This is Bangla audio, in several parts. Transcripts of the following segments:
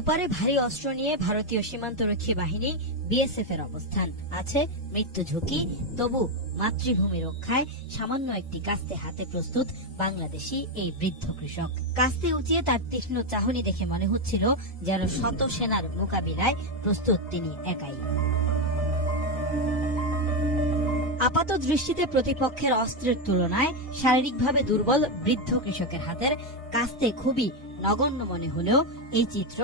ওপারে ভারী অস্ত্র নিয়ে ভারতীয় সীমান্তরক্ষী বাহিনী বিএসএফ এর অবস্থান। আছে মৃত্যু ঝুঁকি, তবু মাতৃভূমি রক্ষায় সামান্য একটি কাস্তে হাতে প্রস্তুত বাংলাদেশি এই বৃদ্ধ কৃষক। কাস্তে উঁচিয়ে তার তীক্ষ্ণ চাহনি দেখে মনে হচ্ছিল যেন শত সেনার মোকাবিলায় প্রস্তুত তিনি একাই। আপাত দৃষ্টিতে প্রতিপক্ষের অস্ত্রের তুলনায় শারীরিকভাবে দুর্বল বৃদ্ধ কৃষকের হাতের কাস্তে খুবই নগণ্য মনে হলেও এই চিত্র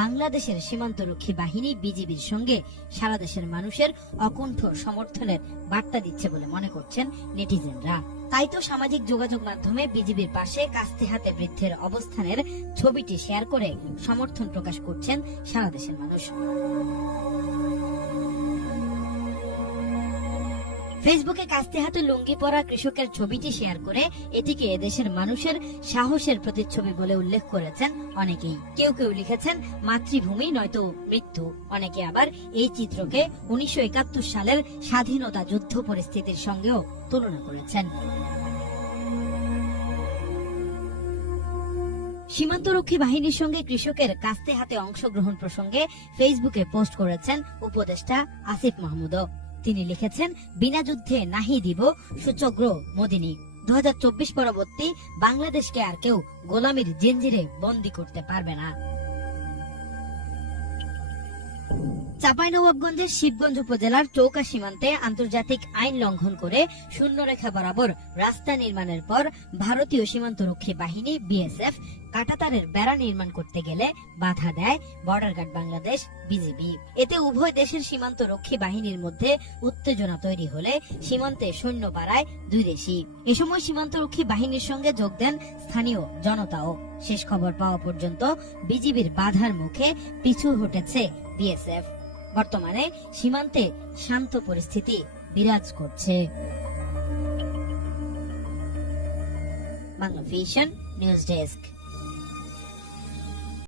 বাংলাদেশের সীমান্তরক্ষী বাহিনী বিজিবির সঙ্গে সারা দেশের মানুষের অকুণ্ঠ সমর্থনের বার্তা দিচ্ছে বলে মনে করছেন নেটিজেনরা। তাই তো সামাজিক যোগাযোগ মাধ্যমে বিজিবির পাশে কাস্তে হাতে বৃদ্ধের অবস্থানের ছবিটি শেয়ার করে সমর্থন প্রকাশ করছেন সারা দেশের মানুষ। ফেসবুকে কাস্তে হাতে লুঙ্গি পরা কৃষকের ছবিটি শেয়ার করে এটিকে এদেশের মানুষের সাহসের প্রতিচ্ছবি বলে উল্লেখ করেছেন অনেকেই। কেউ কেউ লিখেছেন মাতৃভূমি নয়তো মৃত্যু। অনেকে আবার এই চিত্রকে 1971 সালের স্বাধীনতা যুদ্ধ পরিস্থিতির সঙ্গেও তুলনা করেছেন। সীমান্তরক্ষী বাহিনীর সঙ্গে কৃষকের কাস্তে হাতে অংশগ্রহণ প্রসঙ্গে ফেসবুকে পোস্ট করেছেন উপদেষ্টা আসিফ মাহমুদও। তিনি লিখেছেন, বিনা যুদ্ধে নাহি দিব সূচগ্র মোদিনী। 2024 পরবর্তী বাংলাদেশকে আর কেউ গোলামির জঞ্জিরে বন্দী করতে পারবে না। চাঁপাইনবাবগঞ্জের শিবগঞ্জ উপজেলার চৌকা সীমান্তে আন্তর্জাতিক আইন লঙ্ঘন করে শূন্যরেখা বরাবর রাস্তা নির্মাণের পর ভারতীয় সীমান্তরক্ষী বাহিনী বিএসএফ কাঁটাতারের বেড়া নির্মাণ করতে গেলে বাধা দেয় বর্ডার গার্ড বাংলাদেশ বিজিবি। এতে উভয় দেশের সীমান্তরক্ষী বাহিনীর মধ্যে উত্তেজনা তৈরি হলে সীমান্তে সৈন্য বাড়ায় দুই দেশই। এ সময় সীমান্তরক্ষী বাহিনীর সঙ্গে যোগ দেন স্থানীয় জনতাও। শেষ খবর পাওয়া পর্যন্ত বিজিবির বাধার মুখে পিছু হটেছে বিএসএফ। বর্তমানে সীমান্তে শান্ত পরিস্থিতি বিরাজ করছে। Bangla vision news desk.